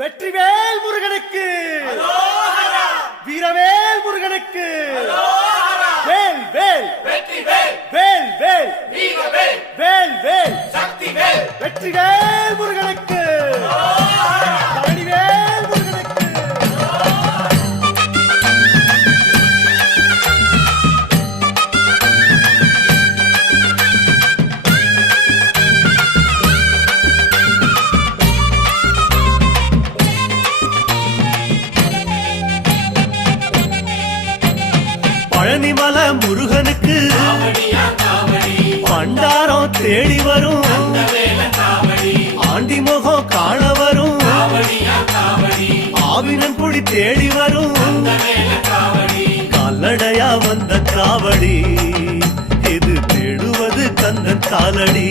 வெற்றிவேல் முருகனுக்கு, வீரவேல் முருகனுக்கு, வேல் வேல் வேல் வேல் வேல் வேல் வெற்றிவேல் முருகனுக்கு, பழனிவேல் முருகனுக்கு. பழனிமல முருகனுக்கு பண்டாரம் தேடி வரும், ஆண்டி முகம் காண வரும், ஆவினன் குடி தேடி வரும், கால்நடையா வந்த காவடி இது தேடுவது கந்தன் காலடி.